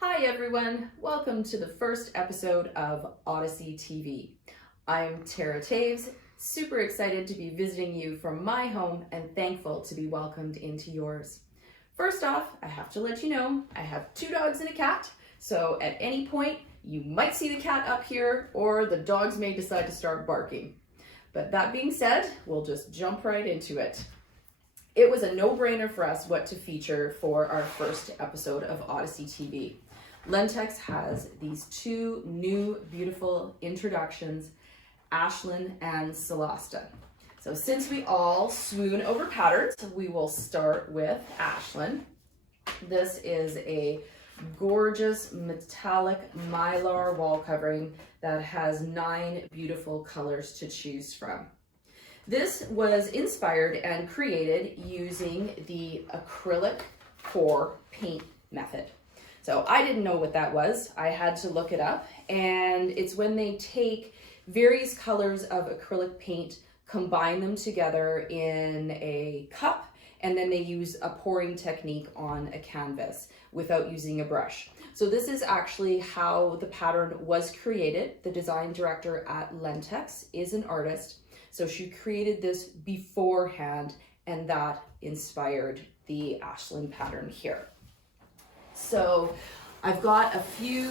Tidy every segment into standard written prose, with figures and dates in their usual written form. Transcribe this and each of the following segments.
Hi everyone, welcome to the first episode of Odyssey TV. I'm Tara Taves, super excited to be visiting you from my home and thankful to be welcomed into yours. First off, I have to let you know I have 2 dogs and a cat, so at any point you might see the cat up here or the dogs may decide to start barking. But that being said, we'll just jump right into it. It was a no-brainer for us what to feature for our first episode of Odyssey TV. Len-Tex has these 2 new beautiful introductions, Aislinn and Solasta. So since we all swoon over patterns, we will start with Aislinn. This is a gorgeous metallic mylar wall covering that has 9 beautiful colors to choose from. This was inspired and created using the acrylic pour paint method. So I didn't know what that was. I had to look it up, and it's when they take various colors of acrylic paint, combine them together in a cup, and then they use a pouring technique on a canvas without using a brush. So this is actually how the pattern was created. The design director at Len-Tex is an artist. So she created this beforehand, and that inspired the Aislinn pattern here. So I've got a few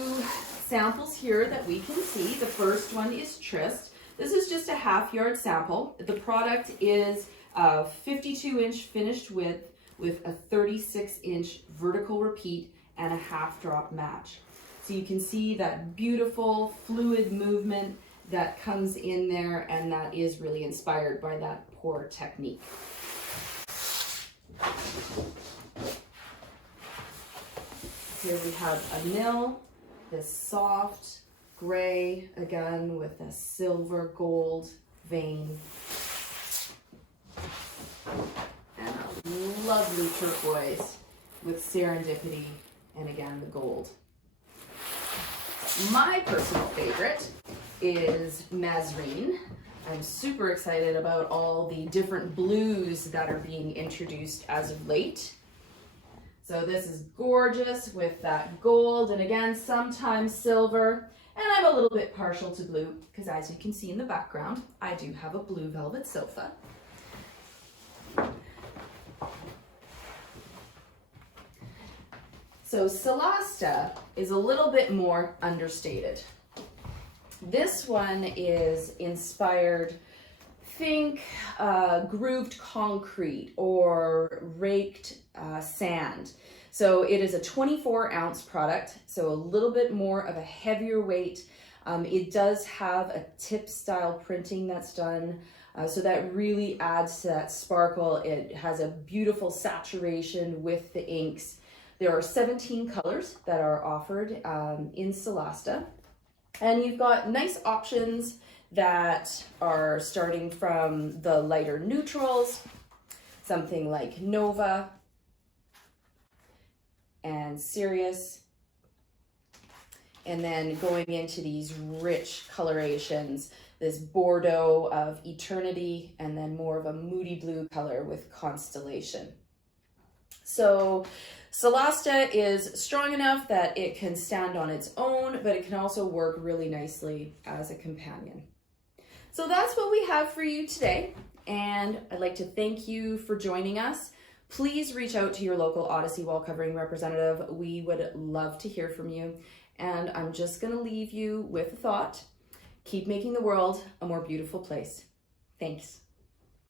samples here that we can see. The first one is Trist. This is just a half-yard sample. The product is a 52-inch finished width with a 36-inch vertical repeat and a half-drop match. So you can see that beautiful fluid movement that comes in there, and that is really inspired by that pour technique. Here we have a mill, this soft gray, again with a silver gold vein, and a lovely turquoise with serendipity and again the gold. My personal favorite is Mazrine. I'm super excited about all the different blues that are being introduced as of late. So this is gorgeous with that gold and again sometimes silver, and I'm a little bit partial to blue because as you can see in the background I do have a blue velvet sofa. So Solasta is a little bit more understated. This one is inspired, think grooved concrete or raked sand. So it is a 24-ounce product, so a little bit more of a heavier weight. It does have a tip style printing that's done, so that really adds to that sparkle. It has a beautiful saturation with the inks. There are 17 colors that are offered in Solasta. And you've got nice options that are starting from the lighter neutrals, something like Nova and Sirius, and then going into these rich colorations, this Bordeaux of Eternity, and then more of a moody blue color with Constellation. So Solasta is strong enough that it can stand on its own, but it can also work really nicely as a companion. So that's what we have for you today, and I'd like to thank you for joining us. Please reach out to your local Odyssey wall covering representative. We would love to hear from you, and I'm just going to leave you with a thought. Keep making the world a more beautiful place. Thanks.